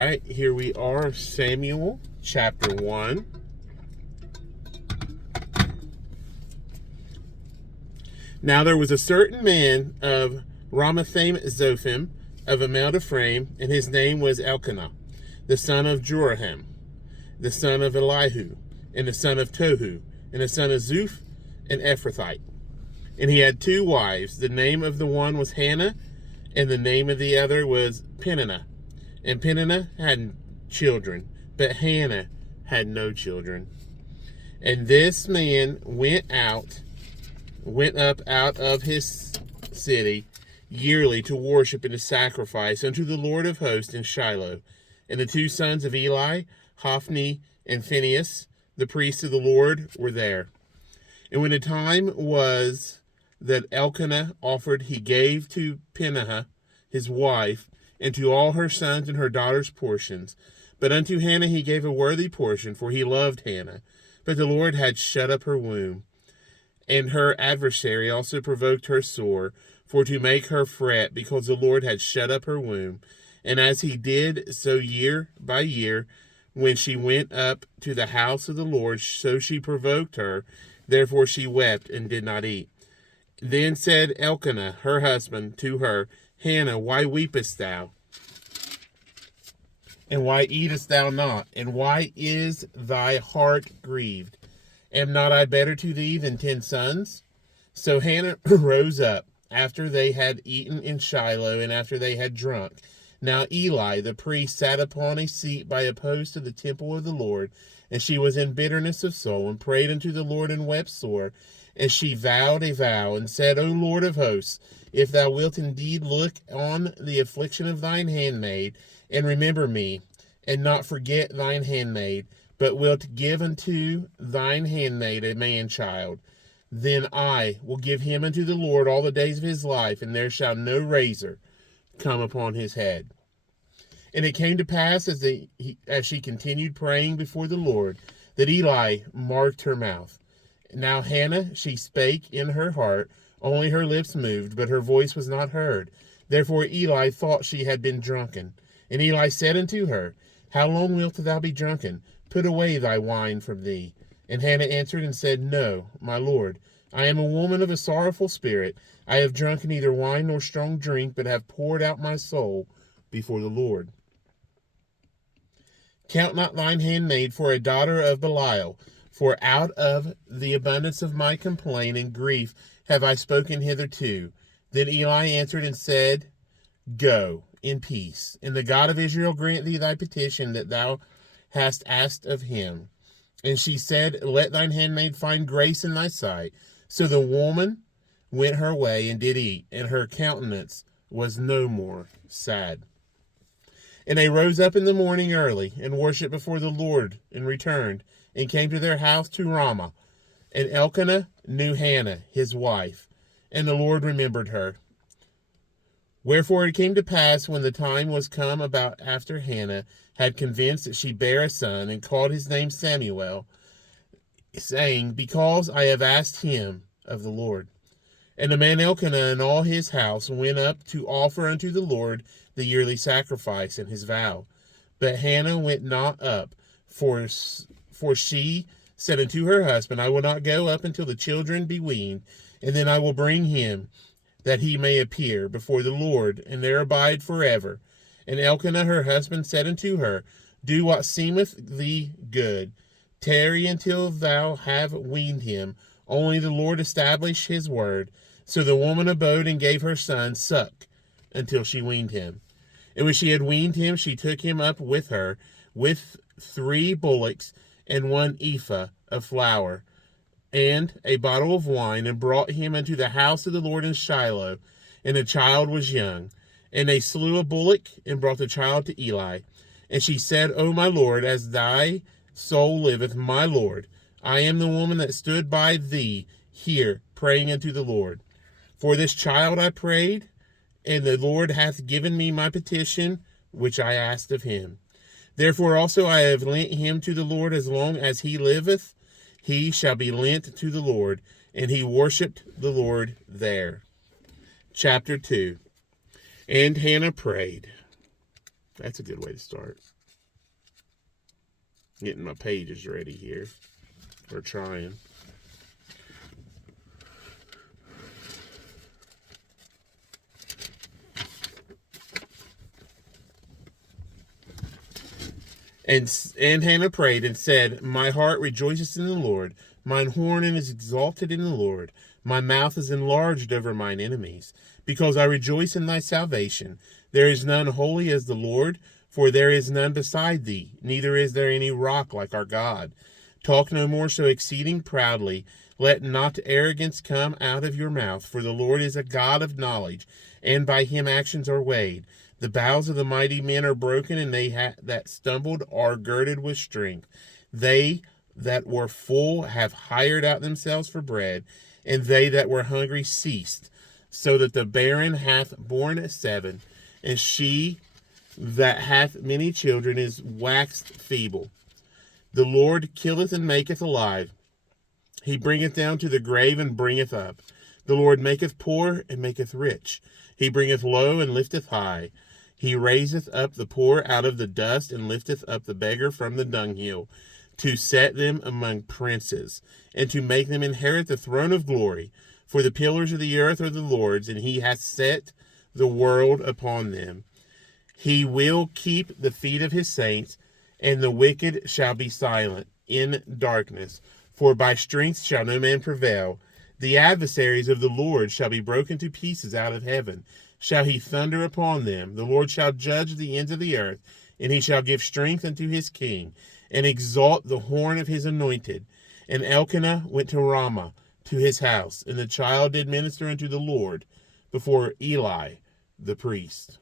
All right, here we are, Samuel chapter 1. Now there was a certain man of Ramathaim Zophim of a Mount Ephraim, and his name was Elkanah, the son of Joraham, the son of Elihu, and the son of Tohu, and the son of Zuph, an Ephrathite. And he had two wives. The name of the one was Hannah, and the name of the other was Peninnah. And Peninnah had children, but Hannah had no children. And this man went up out of his city yearly to worship and to sacrifice unto the Lord of hosts in Shiloh. And the two sons of Eli, Hophni and Phinehas, the priests of the Lord, were there. And when the time was that Elkanah offered, he gave to Peninnah his wife, and to all her sons and her daughters portions. But unto Hannah he gave a worthy portion, for he loved Hannah. But the Lord had shut up her womb. And her adversary also provoked her sore, for to make her fret, because the Lord had shut up her womb. And as he did so year by year, when she went up to the house of the Lord, so she provoked her. Therefore she wept and did not eat. Then said Elkanah, her husband, to her, Hannah, why weepest thou? And why eatest thou not? And why is thy heart grieved? Am not I better to thee than 10 sons? So Hannah rose up after they had eaten in Shiloh, and after they had drunk. Now Eli the priest sat upon a seat by a post of the temple of the Lord, and she was in bitterness of soul, and prayed unto the Lord, and wept sore. And she vowed a vow, and said, O Lord of hosts, if thou wilt indeed look on the affliction of thine handmaid, and remember me, and not forget thine handmaid, but wilt give unto thine handmaid a man-child, then I will give him unto the Lord all the days of his life, and there shall no razor come upon his head. And it came to pass, as she continued praying before the Lord, that Eli marked her mouth. Now Hannah, she spake in her heart, only her lips moved, but her voice was not heard. Therefore Eli thought she had been drunken. And Eli said unto her, How long wilt thou be drunken? Put away thy wine from thee. And Hannah answered and said, No, my Lord, I am a woman of a sorrowful spirit. I have drunk neither wine nor strong drink, but have poured out my soul before the Lord. Count not thine handmaid for a daughter of Belial, for out of the abundance of my complaint and grief have I spoken hitherto. Then Eli answered and said, Go in peace, and the God of Israel grant thee thy petition that thou hast asked of him. And she said, Let thine handmaid find grace in thy sight. So the woman went her way and did eat, and her countenance was no more sad. And they rose up in the morning early, and worshipped before the Lord, and returned, and came to their house to Ramah. And Elkanah knew Hannah, his wife, and the Lord remembered her. Wherefore it came to pass, when the time was come about after Hannah had convinced that she bare a son, and called his name Samuel, saying, Because I have asked him of the Lord. And the man Elkanah and all his house went up to offer unto the Lord the yearly sacrifice and his vow. But Hannah went not up, for she said unto her husband, I will not go up until the children be weaned, and then I will bring him, that he may appear before the Lord, and there abide forever. And Elkanah her husband said unto her, Do what seemeth thee good. Tarry until thou have weaned him. Only the Lord establish his word. So the woman abode and gave her son suck until she weaned him. And when she had weaned him, she took him up with her, with 3 bullocks and 1 ephah of flour, and a bottle of wine, and brought him unto the house of the Lord in Shiloh. And the child was young. And they slew a bullock, and brought the child to Eli. And she said, O my Lord, as thy soul liveth, my Lord, I am the woman that stood by thee here, praying unto the Lord. For this child I prayed, and the Lord hath given me my petition, which I asked of him. Therefore also I have lent him to the Lord. As long as he liveth, he shall be lent to the Lord. And he worshipped the Lord there. Chapter 2. And Hannah prayed. That's a good way to start. Getting my pages ready here. Or trying. And Hannah prayed and said, my heart rejoices in the Lord. Mine horn is exalted in the Lord. My mouth is enlarged over mine enemies, because I rejoice in thy salvation. There is none holy as the Lord, for there is none beside thee, neither is there any rock like our God. Talk no more so exceeding proudly. Let not arrogance come out of your mouth, for the Lord is a God of knowledge, and by him actions are weighed. The bows of the mighty men are broken, and they that stumbled are girded with strength. They that were full have hired out themselves for bread, and they that were hungry ceased, so that the barren hath borne 7, and she that hath many children is waxed feeble. The Lord killeth and maketh alive. He bringeth down to the grave and bringeth up. The Lord maketh poor and maketh rich. He bringeth low and lifteth high. He raiseth up the poor out of the dust, and lifteth up the beggar from the dunghill, to set them among princes, and to make them inherit the throne of glory. For the pillars of the earth are the Lord's, and he hath set the world upon them. He will keep the feet of his saints, and the wicked shall be silent in darkness. For by strength shall no man prevail. The adversaries of the Lord shall be broken to pieces out of heaven. Shall he thunder upon them? The Lord shall judge the ends of the earth, and he shall give strength unto his king, and exalt the horn of his anointed. And Elkanah went to Ramah to his house, and the child did minister unto the Lord before Eli the priest.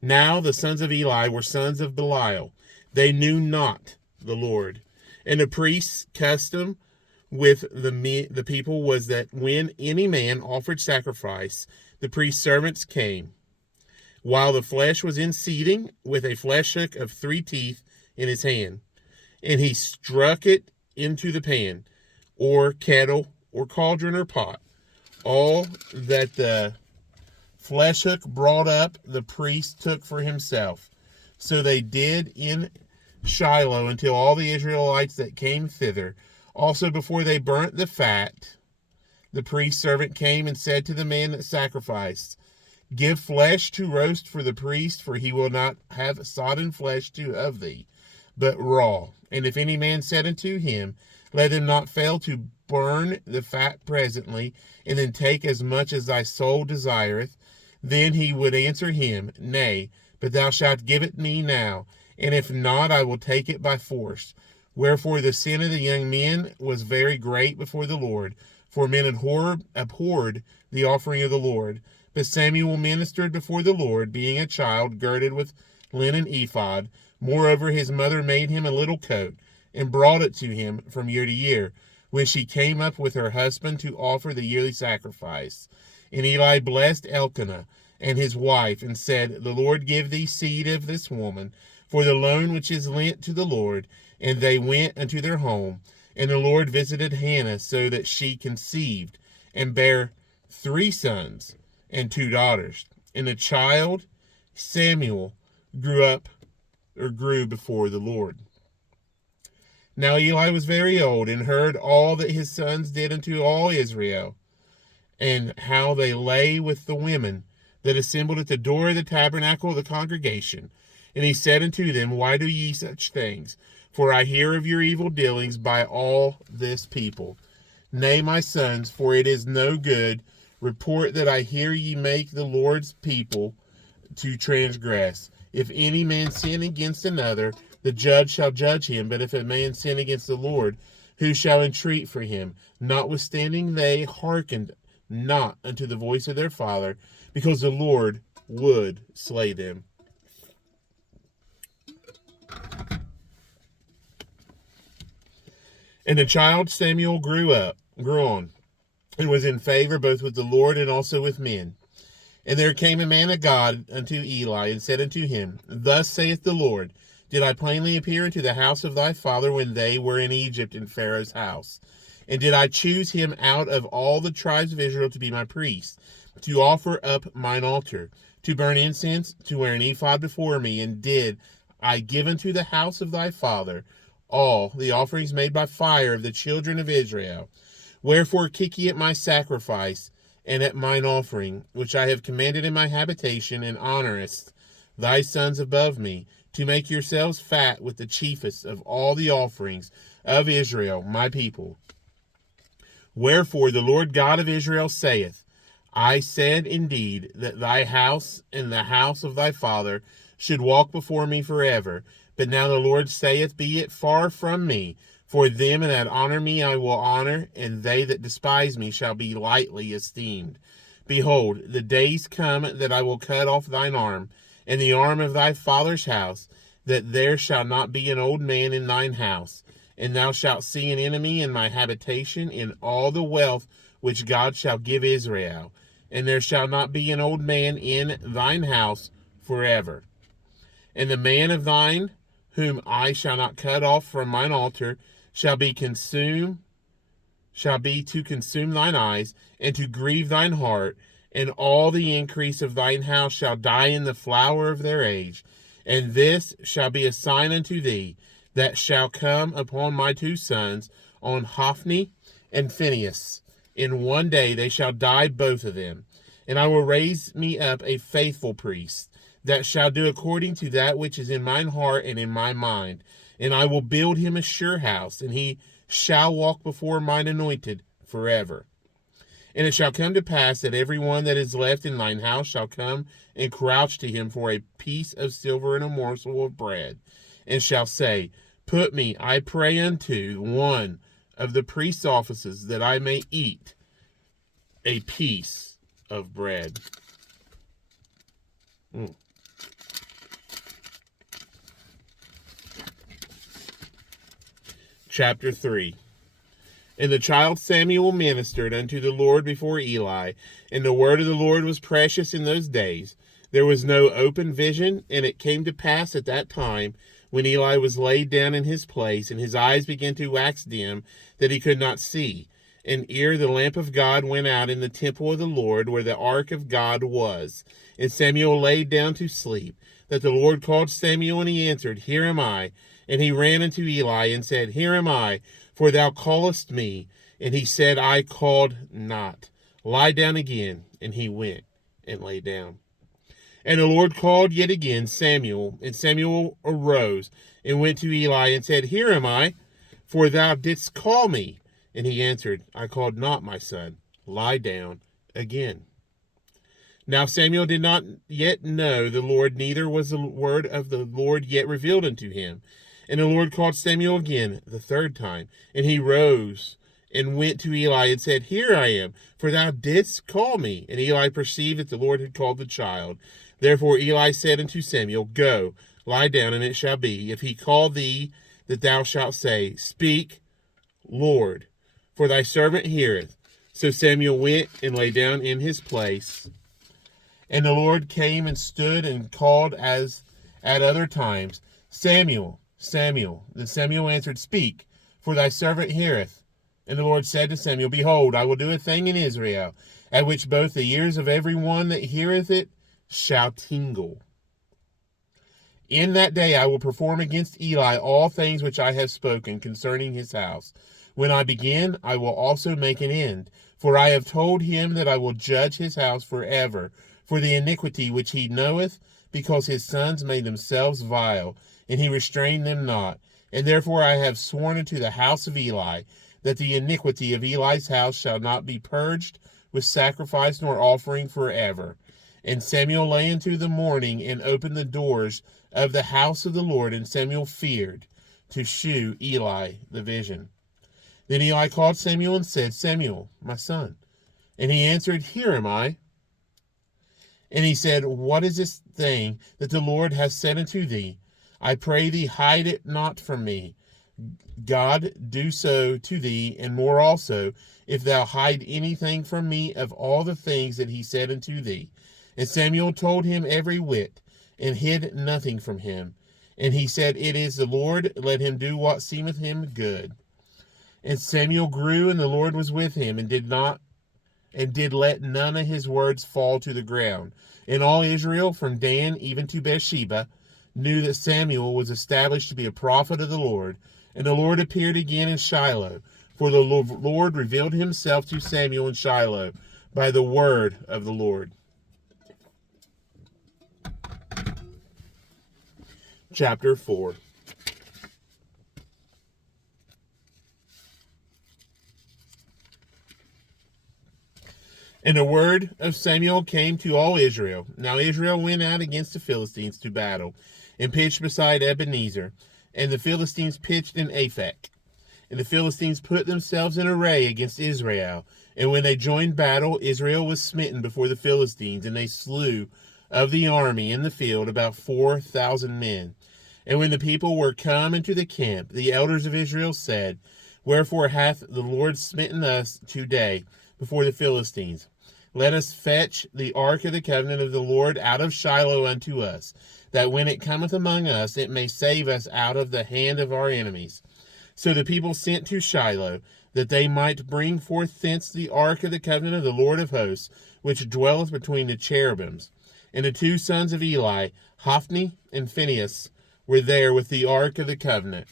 Now the sons of Eli were sons of Belial. They knew not the Lord. And the priest's custom with the people was that when any man offered sacrifice, the priest's servants came, while the flesh was in seething, with a flesh hook of 3 teeth in his hand, and he struck it into the pan, or kettle, or cauldron, or pot. All that the flesh hook brought up, the priest took for himself. So they did in Shiloh until all the Israelites that came thither. Also before they burnt the fat, the priest's servant came and said to the man that sacrificed, give flesh to roast for the priest, for he will not have sodden flesh of thee, but raw. And if any man said unto him, let him not fail to burn the fat presently, and then take as much as thy soul desireth, then he would answer him, nay, but thou shalt give it me now, and if not, I will take it by force. Wherefore the sin of the young men was very great before the Lord, for men abhorred the offering of the Lord. But Samuel ministered before the Lord, being a child, girded with linen ephod. Moreover, his mother made him a little coat, and brought it to him from year to year, when she came up with her husband to offer the yearly sacrifice. And Eli blessed Elkanah and his wife, and said, the Lord give thee seed of this woman, for the loan which is lent to the Lord. And they went unto their home. And the Lord visited Hannah, so that she conceived, and bare 3 sons and 2 daughters. And the child Samuel grew before the Lord. Now Eli was very old, and heard all that his sons did unto all Israel, and how they lay with the women that assembled at the door of the tabernacle of the congregation. And he said unto them, why do ye such things? For I hear of your evil dealings by all this people. Nay, my sons, for it is no good report that I hear ye make the Lord's people to transgress. If any man sin against another, the judge shall judge him. But if a man sin against the Lord, who shall entreat for him? Notwithstanding they hearkened not unto the voice of their father, because the Lord would slay them. And the child Samuel grew on, and was in favor both with the Lord and also with men. And there came a man of God unto Eli, and said unto him, thus saith the Lord, did I plainly appear into the house of thy father when they were in Egypt in Pharaoh's house? And did I choose him out of all the tribes of Israel to be my priest, to offer up mine altar, to burn incense, to wear an ephod before me? And did I give unto the house of thy father all the offerings made by fire of the children of Israel. Wherefore kick ye at my sacrifice, and at mine offering, which I have commanded in my habitation, and honorest thy sons above me, to make yourselves fat with the chiefest of all the offerings of Israel, my people. Wherefore the Lord God of Israel saith, I said indeed that thy house and the house of thy father should walk before me forever. But now the Lord saith, Be it far from me, for them that honor me I will honor, and they that despise me shall be lightly esteemed. Behold, the days come that I will cut off thine arm, and the arm of thy father's house, that there shall not be an old man in thine house. And thou shalt see an enemy in my habitation in all the wealth which God shall give Israel. And there shall not be an old man in thine house forever. And the man of thine, whom I shall not cut off from mine altar, shall be to consume thine eyes, and to grieve thine heart, and all the increase of thine house shall die in the flower of their age. And this shall be a sign unto thee, that shall come upon my two sons, on Hophni and Phinehas. In one day they shall die both of them. And I will raise me up a faithful priest, that shall do according to that which is in mine heart and in my mind. And I will build him a sure house, and he shall walk before mine anointed forever. And it shall come to pass that every one that is left in thine house shall come and crouch to him for a piece of silver and a morsel of bread, and shall say, Put me, I pray, unto one of the priest's offices, that I may eat a piece of bread. Chapter 3. And the child Samuel ministered unto the Lord before Eli, and the word of the Lord was precious in those days. There was no open vision, and it came to pass at that time, when Eli was laid down in his place, and his eyes began to wax dim, that he could not see. And ere the lamp of God went out in the temple of the Lord, where the ark of God was. And Samuel laid down to sleep, that the Lord called Samuel, and he answered, Here am I. And he ran unto Eli, and said, Here am I, for thou callest me. And he said, I called not. Lie down again. And he went and lay down. And the Lord called yet again Samuel, and Samuel arose and went to Eli and said, Here am I, for thou didst call me. And he answered, I called not, my son. Lie down again. Now Samuel did not yet know the Lord, neither was the word of the Lord yet revealed unto him. And the Lord called Samuel again the third time, and he rose and went to Eli and said, Here I am, for thou didst call me. And Eli perceived that the Lord had called the child. Therefore Eli said unto Samuel, Go, lie down, and it shall be, if he call thee, that thou shalt say, Speak, Lord, for thy servant heareth. So Samuel went and lay down in his place. And the Lord came and stood and called as at other times, Samuel, Samuel. Then Samuel answered, Speak, for thy servant heareth. And the Lord said to Samuel, Behold, I will do a thing in Israel, at which both the ears of every one that heareth it shall tingle. In that day I will perform against Eli all things which I have spoken concerning his house. When I begin, I will also make an end. For I have told him that I will judge his house forever, for the iniquity which he knoweth, because his sons made themselves vile, and he restrained them not. And therefore I have sworn unto the house of Eli, that the iniquity of Eli's house shall not be purged with sacrifice nor offering forever. And Samuel lay into the morning, and opened the doors of the house of the Lord, and Samuel feared to shew Eli the vision. Then Eli called Samuel and said, Samuel, my son. And he answered, Here am I. And he said, What is this thing that the Lord hath said unto thee? I pray thee, hide it not from me. God do so to thee, and more also, if thou hide anything from me of all the things that he said unto thee. And Samuel told him every whit, and hid nothing from him. And he said, It is the Lord, let him do what seemeth him good. And Samuel grew, and the Lord was with him, and did let none of his words fall to the ground. And all Israel, from Dan even to Beersheba, knew that Samuel was established to be a prophet of the Lord, and the Lord appeared again in Shiloh, for the Lord revealed himself to Samuel in Shiloh by the word of the Lord. Chapter 4. And the word of Samuel came to all Israel. Now Israel went out against the Philistines to battle, and pitched beside Ebenezer, and the Philistines pitched in Aphek. And the Philistines put themselves in array against Israel. And when they joined battle, Israel was smitten before the Philistines, and they slew of the army in the field about 4,000 men. And when the people were come into the camp, the elders of Israel said, Wherefore hath the Lord smitten us today before the Philistines? Let us fetch the ark of the covenant of the Lord out of Shiloh unto us, that when it cometh among us, it may save us out of the hand of our enemies. So the people sent to Shiloh, that they might bring forth thence the ark of the covenant of the Lord of hosts, which dwelleth between the cherubims. And the two sons of Eli, Hophni and Phinehas, were there with the ark of the covenant.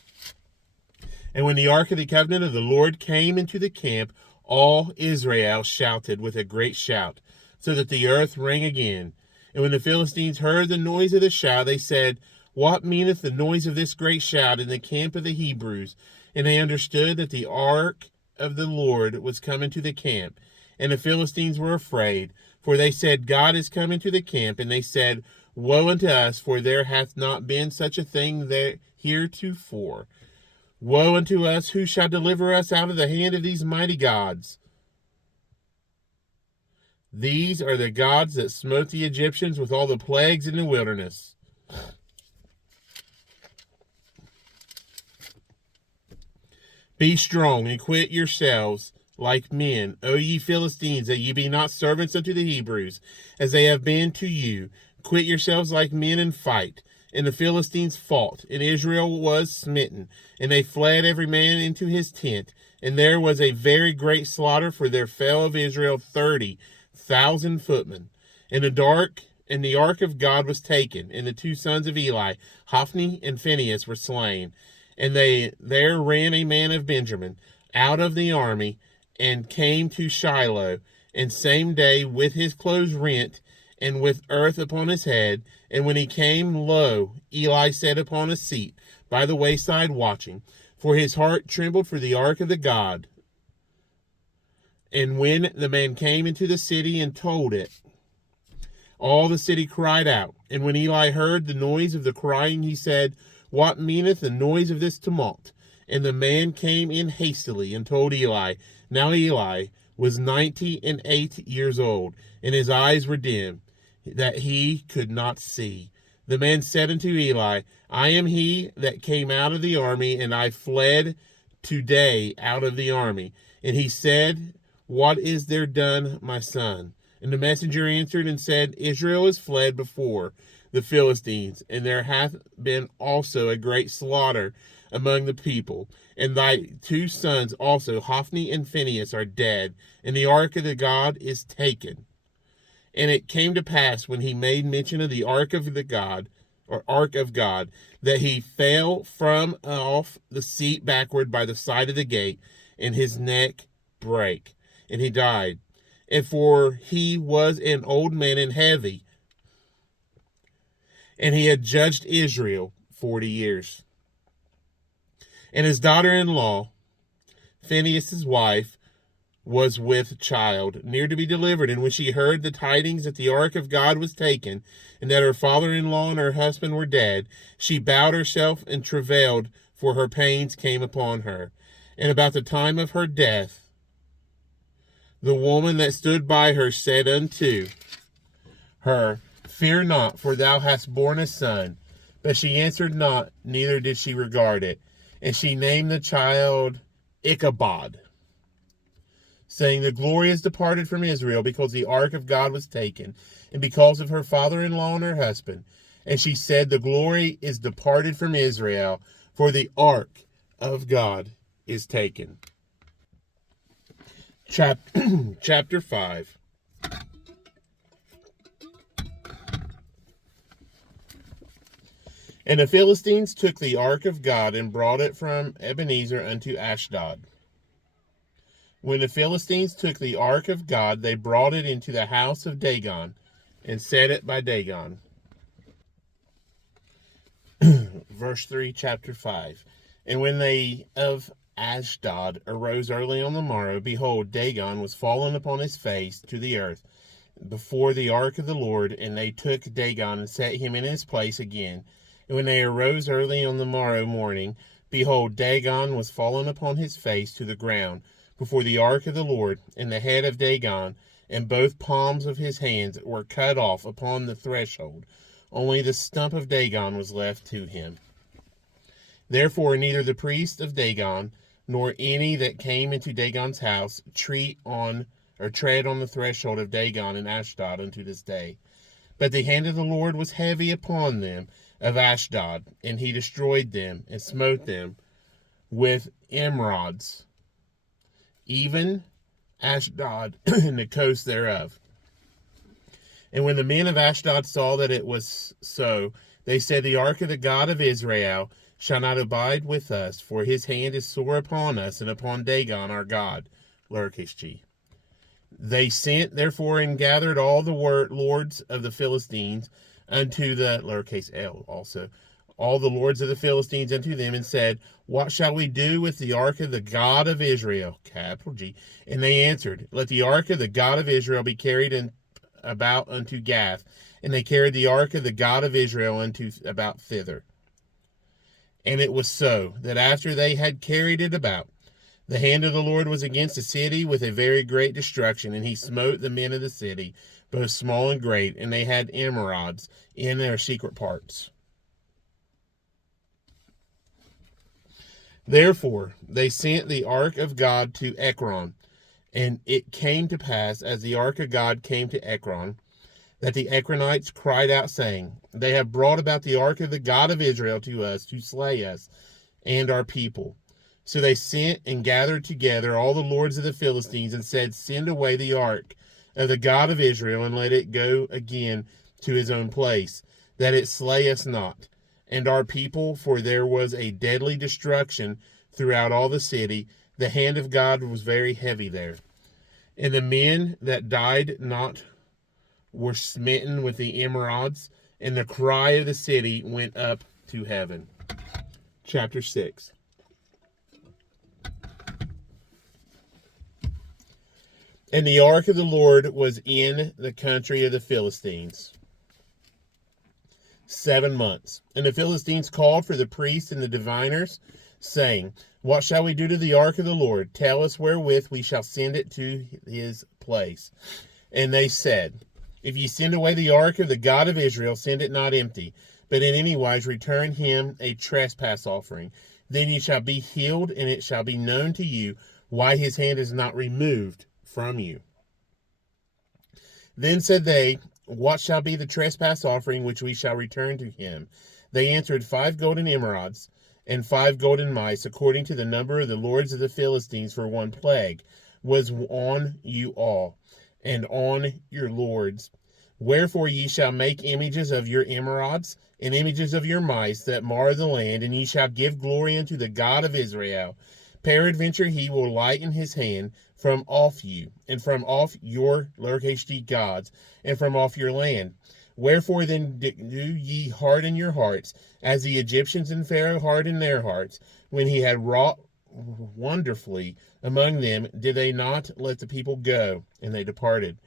And when the ark of the covenant of the Lord came into the camp, all Israel shouted with a great shout, so that the earth rang again. And when the Philistines heard the noise of the shout, they said, What meaneth the noise of this great shout in the camp of the Hebrews? And they understood that the ark of the Lord was come into the camp. And the Philistines were afraid, for they said, God is come into the camp. And they said, Woe unto us, for there hath not been such a thing there heretofore. Woe unto us, who shall deliver us out of the hand of these mighty gods? These are the gods that smote the Egyptians with all the plagues in the wilderness. Be strong and quit yourselves like men, O ye Philistines, that ye be not servants unto the Hebrews, as they have been to you. Quit yourselves like men and fight. And the Philistines fought, and Israel was smitten, and they fled every man into his tent. And there was a very great slaughter, for there fell of Israel 30,000 footmen. And the ark of God was taken, and the two sons of Eli, Hophni and Phinehas, were slain. And there ran a man of Benjamin out of the army, and came to Shiloh, and same day with his clothes rent, and with earth upon his head. And when he came, lo, Eli sat upon a seat by the wayside watching, for his heart trembled for the ark of the God. And when the man came into the city and told it, all the city cried out. And when Eli heard the noise of the crying, he said, What meaneth the noise of this tumult? And the man came in hastily and told Eli. Now Eli was 98 years old, and his eyes were dim, that he could not see. The man said unto Eli, I am he that came out of the army, and I fled today out of the army. And he said, What is there done, my son? And the messenger answered and said, Israel is fled before the Philistines, and there hath been also a great slaughter among the people. And thy two sons also, Hophni and Phinehas, are dead, and the ark of the God is taken. And it came to pass, when he made mention of the ark of the God, or ark of God, that he fell from off the seat backward by the side of the gate, and his neck brake, and he died. And for he was an old man and heavy, and he had judged Israel 40 years. And his daughter-in-law, Phinehas' wife, was with child, near to be delivered. And when she heard the tidings that the ark of God was taken, and that her father-in-law and her husband were dead, she bowed herself and travailed, for her pains came upon her. And about the time of her death, the woman that stood by her said unto her, Fear not, for thou hast borne a son. But she answered not, neither did she regard it. And she named the child Ichabod, saying, The glory is departed from Israel, because the ark of God was taken, and because of her father-in-law and her husband. And she said, The glory is departed from Israel, for the ark of God is taken. Chapter 5. And the Philistines took the ark of God and brought it from Ebenezer unto Ashdod. When the Philistines took the ark of God, they brought it into the house of Dagon and set it by Dagon. Verse 3, chapter 5. And when they of Ashdod arose early on the morrow, behold, Dagon was fallen upon his face to the earth before the ark of the Lord, and they took Dagon and set him in his place again. And when they arose early on the morrow morning, behold, Dagon was fallen upon his face to the ground before the ark of the Lord, and the head of Dagon and both palms of his hands were cut off upon the threshold. Only the stump of Dagon was left to him. Therefore neither the priest of Dagon nor any that came into Dagon's house tread on the threshold of Dagon in Ashdod unto this day. But the hand of the Lord was heavy upon them of Ashdod, and he destroyed them and smote them with emerods, even Ashdod and the coast thereof. And when the men of Ashdod saw that it was so, they said, the ark of the God of Israel shall not abide with us, for his hand is sore upon us and upon Dagon our God. Lowercase g. They sent therefore and gathered all the lords of the Philistines unto the, lowercase l also, all the lords of the Philistines unto them, and said, what shall we do with the ark of the God of Israel? Capital G. And they answered, let the ark of the God of Israel be carried about unto Gath. And they carried the ark of the God of Israel unto about thither. And it was so, that after they had carried it about, the hand of the Lord was against the city with a very great destruction, and he smote the men of the city, both small and great, and they had emerods in their secret parts. Therefore they sent the ark of God to Ekron. And it came to pass, as the ark of God came to Ekron, that the Ekronites cried out, saying, they have brought about the ark of the God of Israel to us, to slay us and our people. So they sent and gathered together all the lords of the Philistines, and said, send away the ark of the God of Israel, and let it go again to his own place, that it slay us not, and our people, for there was a deadly destruction throughout all the city. The hand of God was very heavy there. And the men that died not were smitten with the emerods, and the cry of the city went up to heaven. Chapter 6. And the ark of the Lord was in the country of the Philistines 7 months. And the Philistines called for the priests and the diviners, saying, what shall we do to the ark of the Lord? Tell us wherewith we shall send it to his place. And they said, if ye send away the ark of the God of Israel, send it not empty, but in any wise return him a trespass offering. Then ye shall be healed, and it shall be known to you why his hand is not removed from you. Then said they, what shall be the trespass offering which we shall return to him? They answered, 5 golden emerods, and 5 golden mice, according to the number of the lords of the Philistines, for one plague was on you all, and on your lords. Wherefore ye shall make images of your emerods, and images of your mice that mar the land, and ye shall give glory unto the God of Israel. Peradventure he will lighten his hand from off you, and from off your lowercase g gods, and from off your land. Wherefore then do ye harden your hearts, as the Egyptians and Pharaoh hardened their hearts, when he had wrought wonderfully among them? Did they not let the people go? And they departed.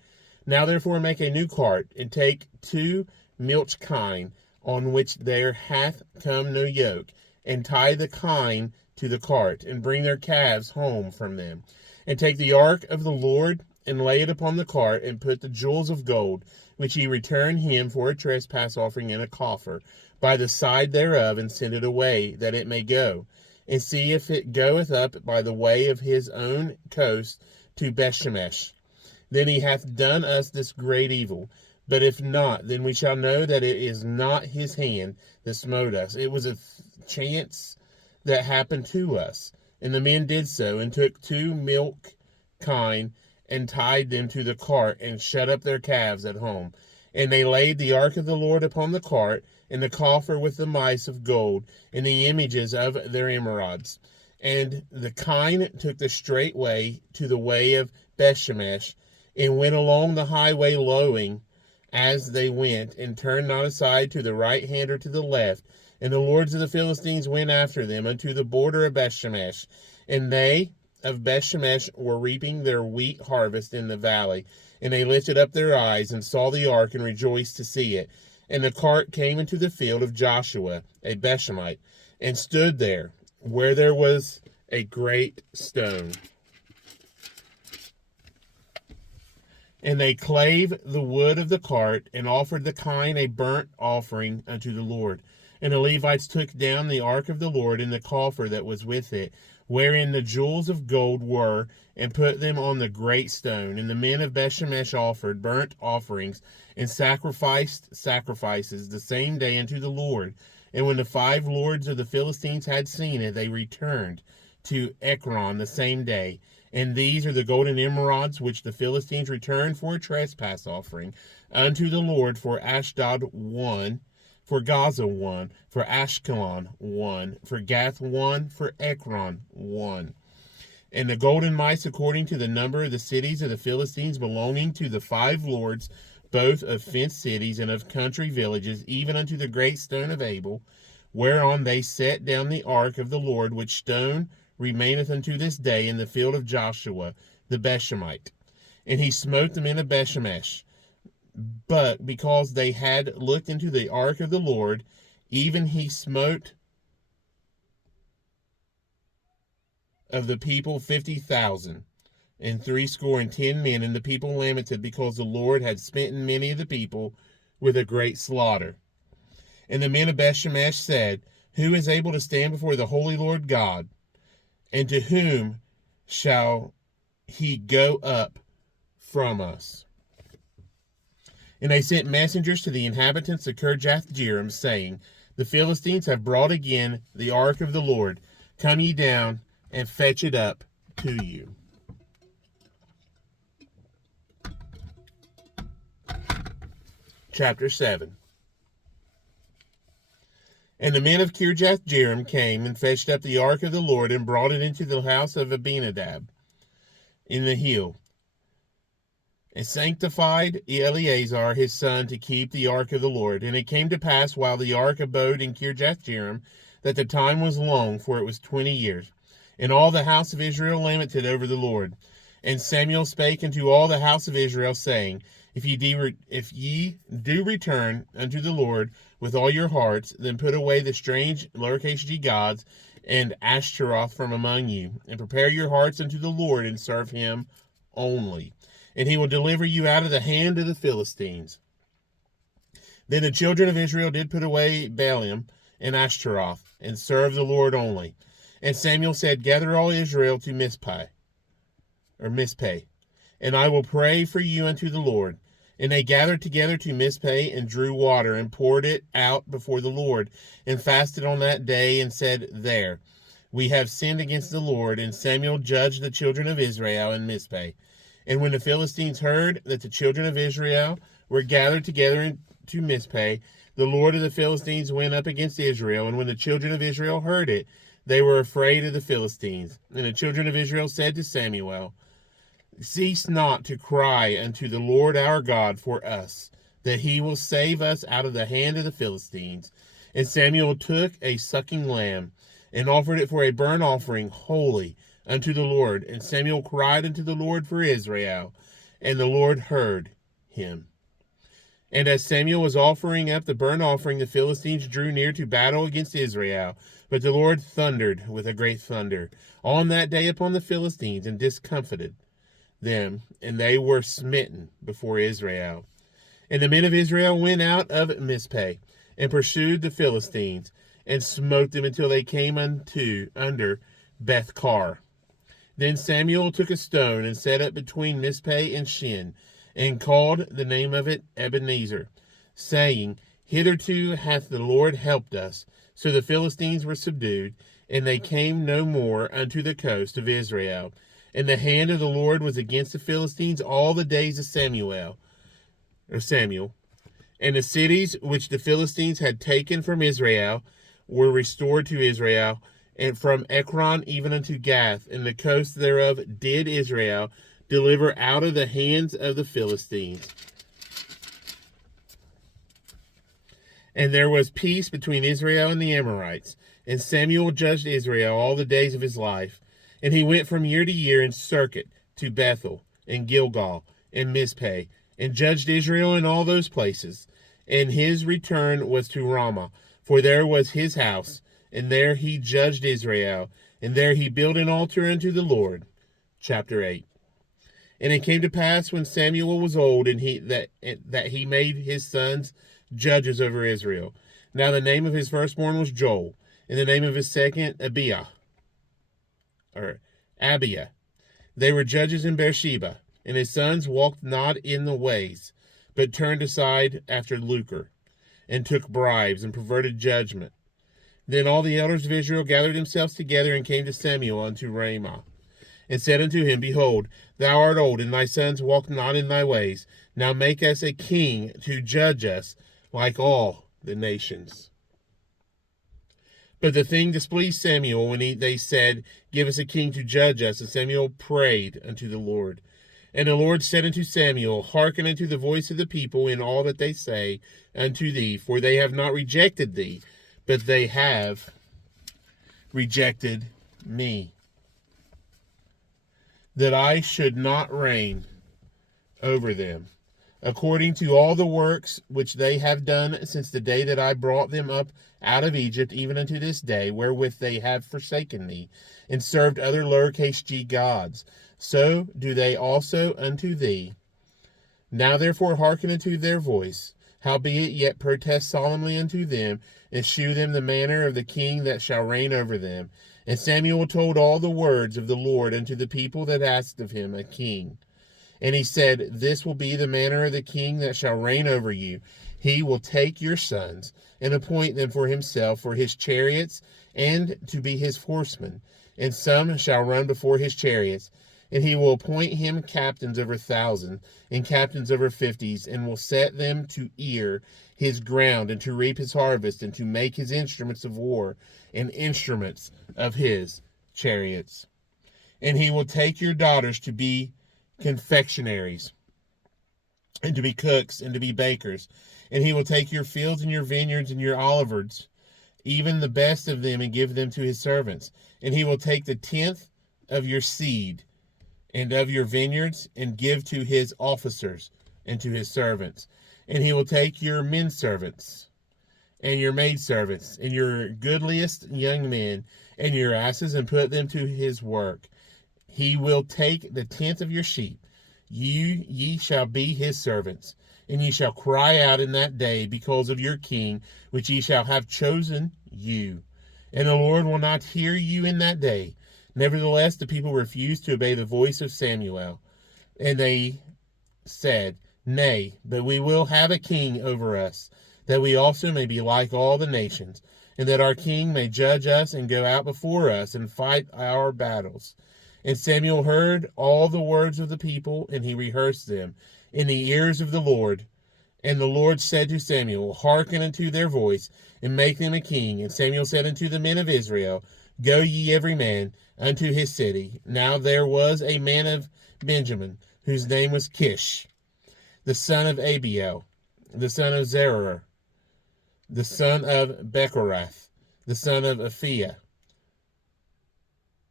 Now therefore make a new cart, and take 2 milch kine, on which there hath come no yoke, and tie the kine to the cart, and bring their calves home from them. And take the ark of the Lord, and lay it upon the cart, and put the jewels of gold, which ye return him for a trespass offering, in a coffer by the side thereof, and send it away, that it may go. And see if it goeth up by the way of his own coast to Bethshemesh. Then he hath done us this great evil. But if not, then we shall know that it is not his hand that smote us. It was a chance that happened to us. And the men did so, and took 2 milk kine, and tied them to the cart, and shut up their calves at home. And they laid the ark of the Lord upon the cart, and the coffer with the mice of gold, and the images of their emerods. And the kine took the straight way to the way of Bethshemesh, and went along the highway lowing as they went, and turned not aside to the right hand or to the left. And the lords of the Philistines went after them unto the border of Bethshemesh. And they of Bethshemesh were reaping their wheat harvest in the valley. And they lifted up their eyes, and saw the ark, and rejoiced to see it. And the cart came into the field of Joshua, a Bethshemite, and stood there, where there was a great stone. And they clave the wood of the cart, and offered the kine a burnt offering unto the Lord. And the Levites took down the ark of the Lord, and the coffer that was with it, wherein the jewels of gold were, and put them on the great stone. And the men of Bethshemesh offered burnt offerings, and sacrificed sacrifices the same day unto the Lord. And when the 5 lords of the Philistines had seen it, they returned to Ekron the same day. And these are the golden emerods which the Philistines returned for a trespass offering unto the Lord, for Ashdod 1, for Gaza 1, for Ashkelon 1, for Gath 1, for Ekron 1. And the golden mice according to the number of the cities of the Philistines belonging to the 5 lords, both of fenced cities and of country villages, even unto the great stone of Abel, whereon they set down the ark of the Lord, which stone remaineth unto this day in the field of Joshua the Bethshemite. And he smote the men of Bethshemesh. But because they had looked into the ark of the Lord, even he smote of the people 50,000, and 70 men. And the people lamented, because the Lord had smitten many of the people with a great slaughter. And the men of Bethshemesh said, Who is able to stand before the holy Lord God? And to whom shall he go up from us? And they sent messengers to the inhabitants of Kirjath-jearim, saying, The Philistines have brought again the ark of the Lord. Come ye down and fetch it up to you. Chapter 7. And the men of Kirjath-jearim came and fetched up the ark of the Lord, and brought it into the house of Abinadab in the hill, and sanctified Eleazar his son to keep the ark of the Lord. And it came to pass, while the ark abode in Kirjath-jearim, that the time was long, for it was 20 years. And all the house of Israel lamented over the Lord. And Samuel spake unto all the house of Israel, saying, If ye do return unto the Lord with all your hearts, then put away the strange g gods and Ashtaroth from among you, and prepare your hearts unto the Lord, and serve him only. And he will deliver you out of the hand of the Philistines. Then the children of Israel did put away Baalim and Ashtaroth, and serve the Lord only. And Samuel said, Gather all Israel to Mizpeh, and I will pray for you unto the Lord. And they gathered together to Mizpeh, and drew water, and poured it out before the Lord, and fasted on that day, and said, There, we have sinned against the Lord. And Samuel judged the children of Israel in Mizpeh. And when the Philistines heard that the children of Israel were gathered together to Mizpeh, the Lord of the Philistines went up against Israel. And when the children of Israel heard it, they were afraid of the Philistines. And the children of Israel said to Samuel, Cease not to cry unto the Lord our God for us, that he will save us out of the hand of the Philistines. And Samuel took a sucking lamb, and offered it for a burnt offering holy unto the Lord. And Samuel cried unto the Lord for Israel, and the Lord heard him. And as Samuel was offering up the burnt offering, the Philistines drew near to battle against Israel. But the Lord thundered with a great thunder on that day upon the Philistines, and discomfited them, and they were smitten before Israel. And the men of Israel went out of Mizpeh, and pursued the Philistines, and smote them until they came under Beth-kar. Then Samuel took a stone, and set it between Mizpeh and Shin, and called the name of it Ebenezer, saying, Hitherto hath the Lord helped us. So the Philistines were subdued, and they came no more unto the coast of Israel. And the hand of the Lord was against the Philistines all the days of Samuel. And the cities which the Philistines had taken from Israel were restored to Israel, and from Ekron even unto Gath, and the coast thereof did Israel deliver out of the hands of the Philistines. And there was peace between Israel and the Amorites. And Samuel judged Israel all the days of his life. And he went from year to year in circuit to Bethel, and Gilgal, and Mizpeh, and judged Israel in all those places. And his return was to Ramah, for there was his house, and there he judged Israel, and there he built an altar unto the Lord. Chapter 8. And it came to pass when Samuel was old, and that he made his sons judges over Israel. Now the name of his firstborn was Joel, and the name of his second Abiah. They were judges in Beersheba, and his sons walked not in the ways, but turned aside after lucre, and took bribes, and perverted judgment. Then all the elders of Israel gathered themselves together, and came to Samuel unto Ramah, and said unto him, Behold, thou art old, and thy sons walk not in thy ways. Now make us a king to judge us, like all the nations. But the thing displeased Samuel when they said, Give us a king to judge us. And Samuel prayed unto the Lord. And the Lord said unto Samuel, Hearken unto the voice of the people in all that they say unto thee, for they have not rejected thee, but they have rejected me, that I should not reign over them, according to all the works which they have done since the day that I brought them up out of Egypt, even unto this day, wherewith they have forsaken me, and served other lowercase g gods. So do they also unto thee. Now therefore hearken unto their voice, howbeit yet protest solemnly unto them, and shew them the manner of the king that shall reign over them. And Samuel told all the words of the Lord unto the people that asked of him a king. And he said, This will be the manner of the king that shall reign over you. He will take your sons, and appoint them for himself, for his chariots, and to be his horsemen. And some shall run before his chariots. And he will appoint him captains over thousands, and captains over fifties, and will set them to ear his ground, and to reap his harvest, and to make his instruments of war, and instruments of his chariots. And he will take your daughters to be confectionaries, and to be cooks, and to be bakers. And he will take your fields and your vineyards and your oliveyards, even the best of them, and give them to his servants. And he will take the 10th of your seed and of your vineyards, and give to his officers and to his servants. And he will take your men servants and your maidservants, and your goodliest young men, and your asses, and put them to his work. He will take the 10th of your sheep. Ye shall be his servants, and ye shall cry out in that day because of your king, which ye shall have chosen you. And the Lord will not hear you in that day. Nevertheless, the people refused to obey the voice of Samuel. And they said, Nay, but we will have a king over us, that we also may be like all the nations, and that our king may judge us, and go out before us, and fight our battles. And Samuel heard all the words of the people, and he rehearsed them in the ears of the Lord. And the Lord said to Samuel, Hearken unto their voice, and make them a king. And Samuel said unto the men of Israel, Go ye every man unto his city. Now there was a man of Benjamin, whose name was Kish, the son of Abiel, the son of Zerah, the son of Bechorath, the son of Aphiah,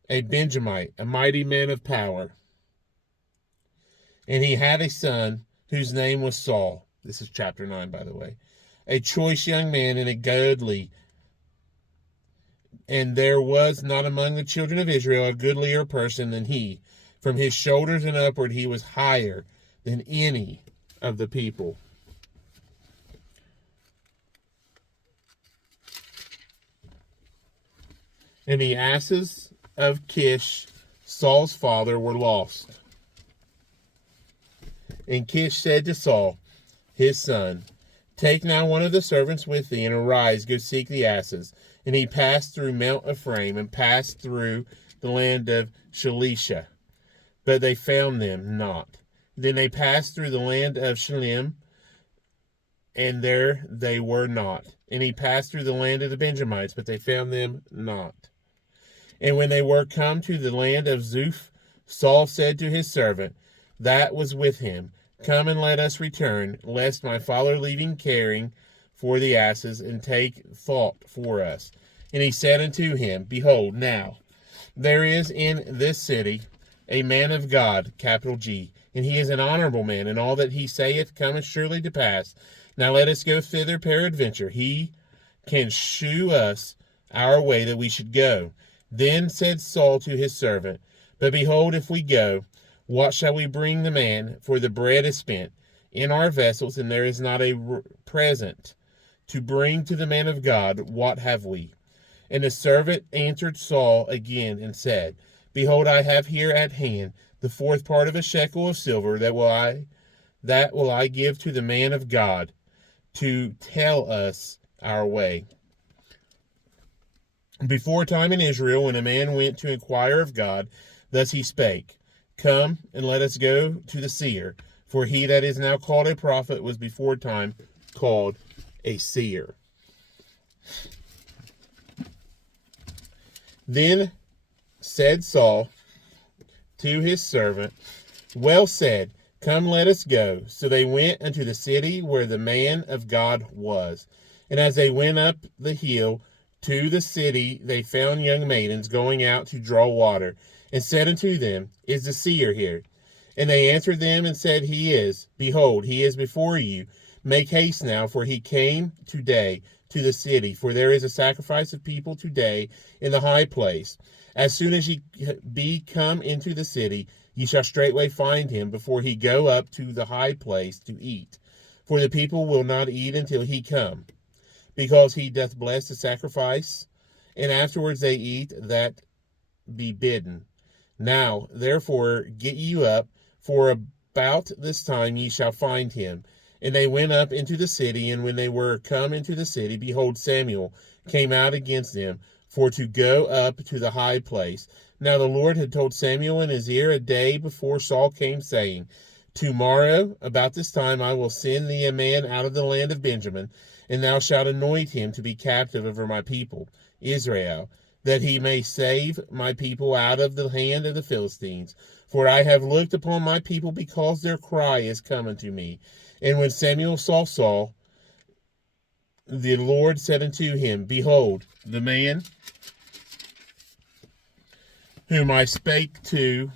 a Benjamite, a mighty man of power. And he had a son whose name was Saul. This is chapter 9, by the way. A choice young man and a goodly. And there was not among the children of Israel a goodlier person than he. From his shoulders and upward he was higher than any of the people. And the asses of Kish, Saul's father, were lost. And Kish said to Saul, his son, Take now one of the servants with thee, and arise, go seek the asses. And he passed through Mount Ephraim, and passed through the land of Shalisha, but they found them not. Then they passed through the land of Shalim, and there they were not. And he passed through the land of the Benjamites, but they found them not. And when they were come to the land of Zuph, Saul said to his servant that was with him, Come and let us return, lest my father leaving caring for the asses, and take thought for us. And he said unto him, Behold, now there is in this city a man of God, capital G, and he is an honorable man, and all that he saith cometh surely to pass. Now let us go thither peradventure. He can shew us our way that we should go. Then said Saul to his servant, But behold, if we go, what shall we bring the man? For the bread is spent in our vessels, and there is not a present to bring to the man of God. What have we? And the servant answered Saul again and said, Behold, I have here at hand the fourth part of a shekel of silver, that will I give to the man of God to tell us our way. Before time in Israel, when a man went to inquire of God, thus he spake, Come, and let us go to the seer. For he that is now called a prophet was before time called a seer. Then said Saul to his servant, Well said, come, let us go. So they went unto the city where the man of God was. And as they went up the hill to the city, they found young maidens going out to draw water, and said unto them, Is the seer here? And they answered them and said, He is. Behold, he is before you. Make haste now, for he came today to the city, for there is a sacrifice of people today in the high place. As soon as ye be come into the city, ye shall straightway find him, before he go up to the high place to eat. For the people will not eat until he come, because he doth bless the sacrifice, and afterwards they eat that be bidden. Now, therefore, get you up, for about this time ye shall find him. And they went up into the city, and when they were come into the city, behold, Samuel came out against them, for to go up to the high place. Now the Lord had told Samuel in his ear a day before Saul came, saying, Tomorrow, about this time, I will send thee a man out of the land of Benjamin, and thou shalt anoint him to be captive over my people, Israel, that he may save my people out of the hand of the Philistines. For I have looked upon my people, because their cry is come unto me. And when Samuel saw Saul, the Lord said unto him, Behold, the man whom I spake to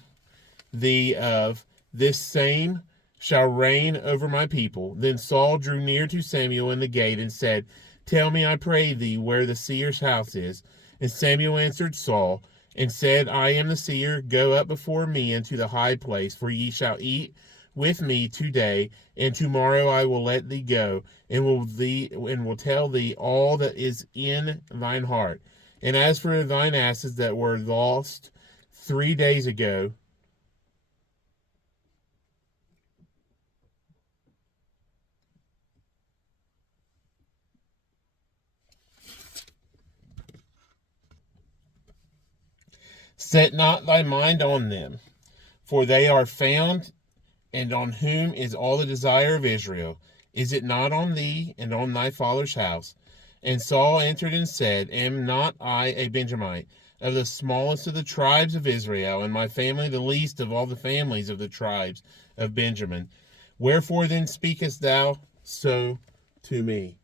thee of, this same shall reign over my people. Then Saul drew near to Samuel in the gate, and said, Tell me, I pray thee, where the seer's house is. And Samuel answered Saul, and said, I am the seer. Go up before me into the high place, for ye shall eat with me today, and tomorrow I will let thee go, and will tell thee all that is in thine heart. And as for thine asses that were lost 3 days ago, set not thy mind on them, for they are found, and on whom is all the desire of Israel. Is it not on thee and on thy father's house? And Saul answered and said, Am not I a Benjamite, of the smallest of the tribes of Israel, and my family the least of all the families of the tribes of Benjamin? Wherefore then speakest thou so to me?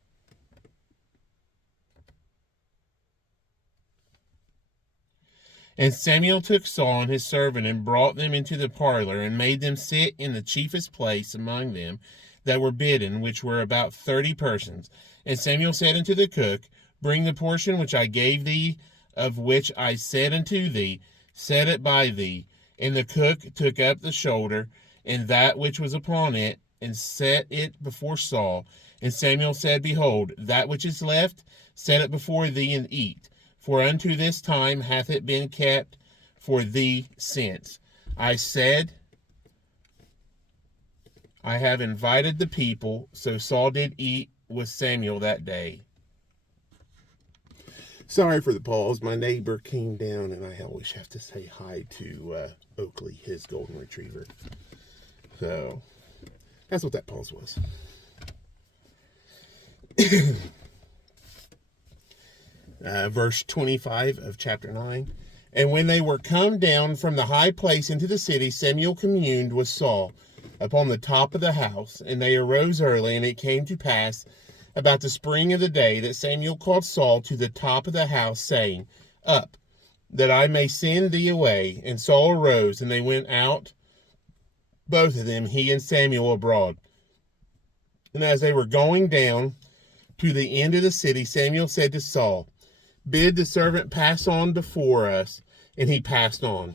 And Samuel took Saul and his servant, and brought them into the parlor, and made them sit in the chiefest place among them that were bidden, which were about 30 persons. And Samuel said unto the cook, Bring the portion which I gave thee, of which I said unto thee, Set it by thee. And the cook took up the shoulder, and that which was upon it, and set it before Saul. And Samuel said, Behold, that which is left, set it before thee, and eat. For unto this time hath it been kept for thee since. I said, I have invited the people. So Saul did eat with Samuel that day. Sorry for the pause. My neighbor came down, and I always have to say hi to Oakley, his golden retriever. So that's what that pause was. Verse 25 of chapter 9. And when they were come down from the high place into the city, Samuel communed with Saul upon the top of the house. And they arose early, and it came to pass about the spring of the day that Samuel called Saul to the top of the house, saying, Up, that I may send thee away. And Saul arose, and they went out, both of them, he and Samuel, abroad. And as they were going down to the end of the city, Samuel said to Saul, Bid the servant pass on before us. And he passed on.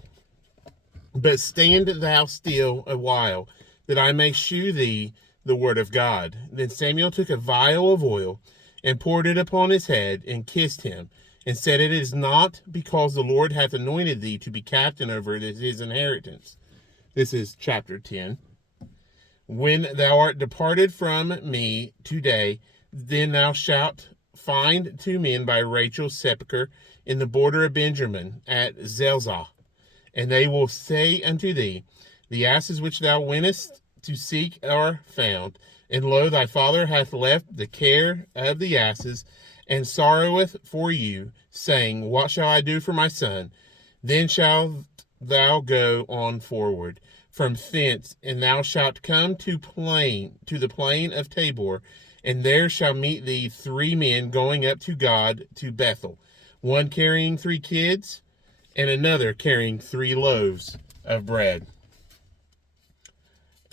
But stand thou still a while, that I may shew thee the word of God. Then Samuel took a vial of oil, and poured it upon his head, and kissed him, and said, It is not because the Lord hath anointed thee to be captain over his inheritance. This is chapter 10. When thou art departed from me today, then thou shalt find 2 men by Rachel's sepulchre in the border of Benjamin at Zelzah. And they will say unto thee, The asses which thou wentest to seek are found. And lo, thy father hath left the care of the asses, and sorroweth for you, saying, What shall I do for my son? Then shalt thou go on forward from thence, and thou shalt come to the plain of Tabor, and there shall meet thee 3 men going up to God to Bethel, one carrying 3 kids, and another carrying 3 loaves of bread,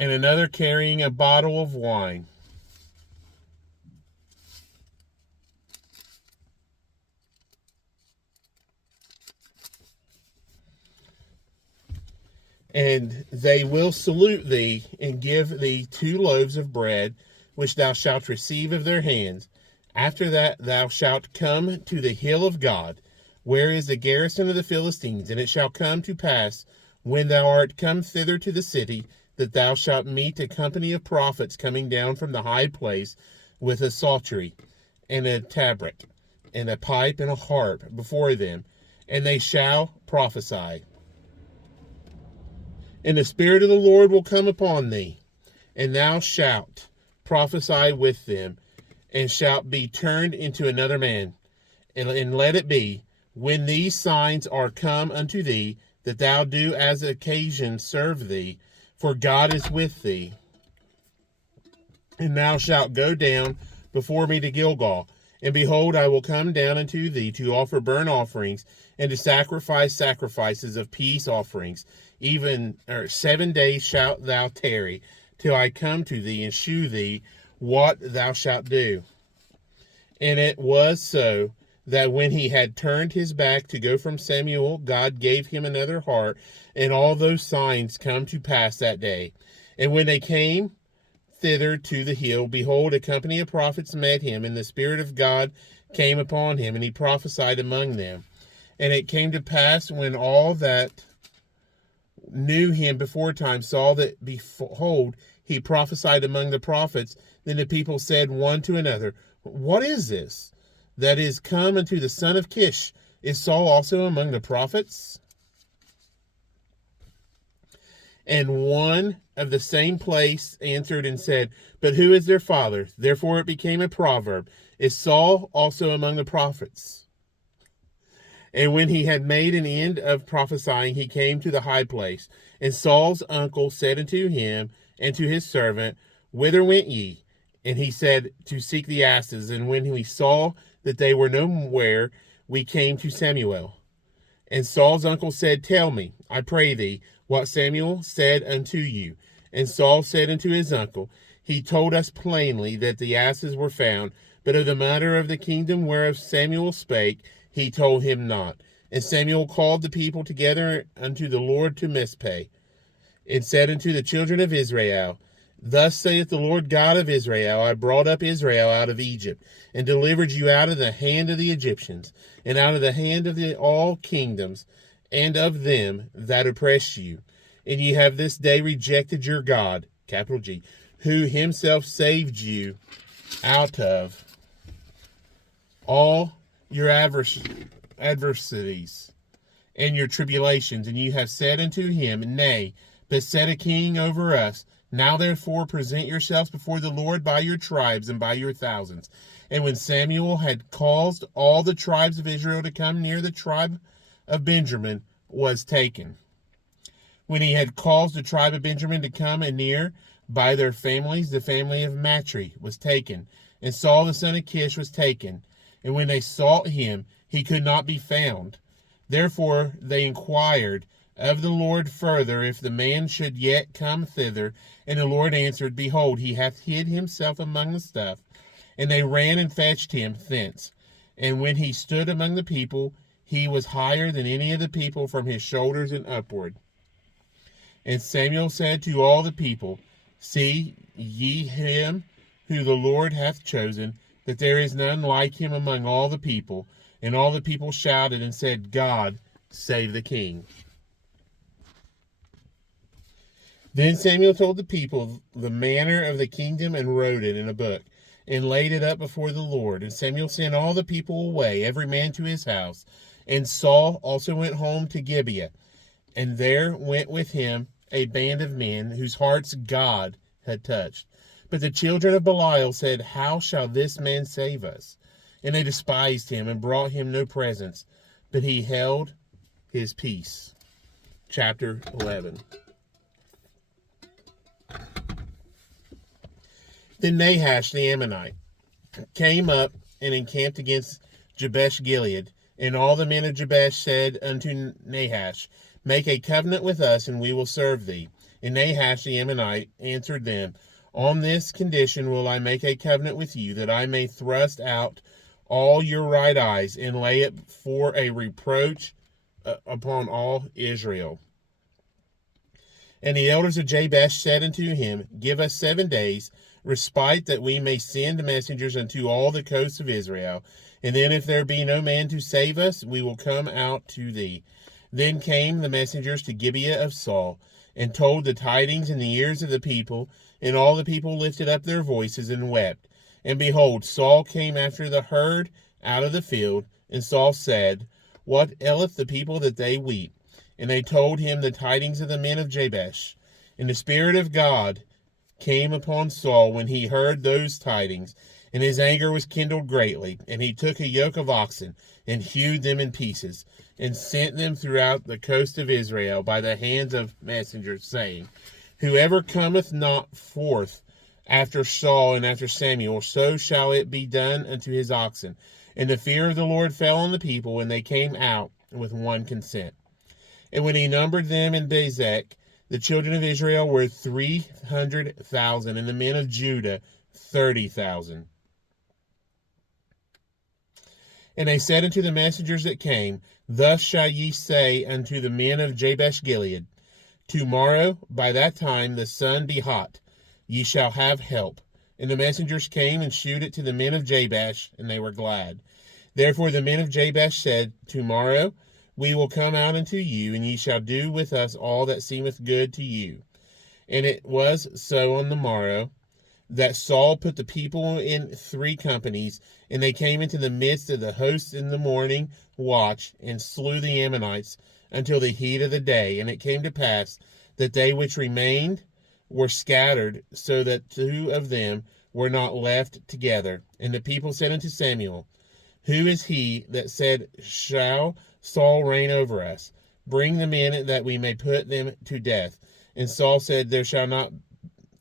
and another carrying a bottle of wine. And they will salute thee, and give thee 2 loaves of bread, which thou shalt receive of their hands. After that thou shalt come to the hill of God, where is the garrison of the Philistines. And it shall come to pass, when thou art come thither to the city, that thou shalt meet a company of prophets coming down from the high place, with a psaltery, and a tabret, and a pipe, and a harp before them, and they shall prophesy. And the Spirit of the Lord will come upon thee, and thou shalt prophesy with them, and shalt be turned into another man. And let it be, when these signs are come unto thee, that thou do as occasion serve thee, for God is with thee. And thou shalt go down before me to Gilgal. And behold, I will come down unto thee to offer burnt offerings, and to sacrifice sacrifices of peace offerings. 7 days shalt thou tarry, till I come to thee, and shew thee what thou shalt do. And it was so, that when he had turned his back to go from Samuel, God gave him another heart, and all those signs come to pass that day. And when they came thither to the hill, behold, a company of prophets met him, and the Spirit of God came upon him, and he prophesied among them. And it came to pass, when all that knew him before time saw that, behold, he prophesied among the prophets, then the people said one to another, What is this that is come unto the son of Kish? Is Saul also among the prophets? And one of the same place answered and said, But who is their father? Therefore it became a proverb, Is Saul also among the prophets? And when he had made an end of prophesying, he came to the high place. And Saul's uncle said unto him and to his servant, Whither went ye? And he said, To seek the asses. And when we saw that they were nowhere, we came to Samuel. And Saul's uncle said, Tell me, I pray thee, what Samuel said unto you. And Saul said unto his uncle, He told us plainly that the asses were found, but of the matter of the kingdom whereof Samuel spake, he told him not. And Samuel called the people together unto the Lord to Mizpeh, and said unto the children of Israel, Thus saith the Lord God of Israel, I brought up Israel out of Egypt, and delivered you out of the hand of the Egyptians, and out of the hand of all kingdoms, and of them that oppress you. And ye have this day rejected your God, capital G, who himself saved you out of all your adversities and your tribulations. And you have said unto him, Nay, but set a king over us. Now therefore present yourselves before the Lord by your tribes and by your thousands. And when Samuel had caused all the tribes of Israel to come near, the tribe of Benjamin was taken. When he had caused the tribe of Benjamin to come and near by their families, the family of Matri was taken, and Saul the son of Kish was taken. And when they sought him, he could not be found. Therefore they inquired of the Lord further if the man should yet come thither. And the Lord answered, Behold, he hath hid himself among the stuff. And they ran and fetched him thence. And when he stood among the people, he was higher than any of the people from his shoulders and upward. And Samuel said to all the people, See ye him who the Lord hath chosen, that there is none like him among all the people. And all the people shouted and said, God save the king. Then Samuel told the people the manner of the kingdom, and wrote it in a book, and laid it up before the Lord. And Samuel sent all the people away, every man to his house. And Saul also went home to Gibeah. And there went with him a band of men, whose hearts God had touched. But the children of Belial said, How shall this man save us? And they despised him, and brought him no presents. But he held his peace. Chapter 11. Then Nahash the Ammonite came up and encamped against Jabesh Gilead. And all the men of Jabesh said unto Nahash, Make a covenant with us, and we will serve thee. And Nahash the Ammonite answered them, On this condition will I make a covenant with you, that I may thrust out all your right eyes, and lay it for a reproach upon all Israel. And the elders of Jabesh said unto him, Give us 7 days respite, that we may send messengers unto all the coasts of Israel. And then if there be no man to save us, we will come out to thee. Then came the messengers to Gibeah of Saul, and told the tidings in the ears of the people. And all the people lifted up their voices and wept. And behold, Saul came after the herd out of the field. And Saul said, What aileth the people that they weep? And they told him the tidings of the men of Jabesh. And the Spirit of God came upon Saul when he heard those tidings, and his anger was kindled greatly. And he took a yoke of oxen, and hewed them in pieces, and sent them throughout the coast of Israel by the hands of messengers, saying, Whoever cometh not forth after Saul and after Samuel, so shall it be done unto his oxen. And the fear of the Lord fell on the people, and they came out with one consent. And when he numbered them in Bezek, the children of Israel were 300,000, and the men of Judah 30,000. And they said unto the messengers that came, Thus shall ye say unto the men of Jabesh Gilead, Tomorrow by that time the sun be hot, ye shall have help. And the messengers came and shewed it to the men of Jabesh, and they were glad. Therefore the men of Jabesh said, Tomorrow we will come out unto you, and ye shall do with us all that seemeth good to you. And it was so on the morrow, that Saul put the people in 3 companies, and they came into the midst of the host in the morning watch, and slew the Ammonites until the heat of the day. And it came to pass that they which remained were scattered, so that 2 of them were not left together. And the people said unto Samuel, Who is he that said, Shall Saul reign over us? Bring them in, that we may put them to death. And Saul said, There shall not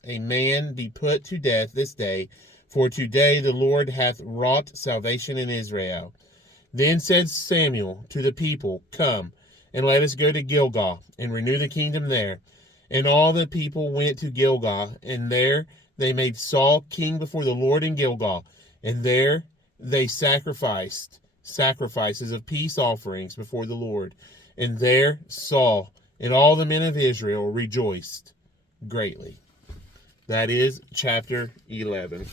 a man be put to death this day, for today the Lord hath wrought salvation in Israel. Then said Samuel to the people, Come, and let us go to Gilgal, and renew the kingdom there. And all the people went to Gilgal, and there they made Saul king before the Lord in Gilgal. And there they sacrificed sacrifices of peace offerings before the Lord. And there Saul and all the men of Israel rejoiced greatly. That is chapter 11.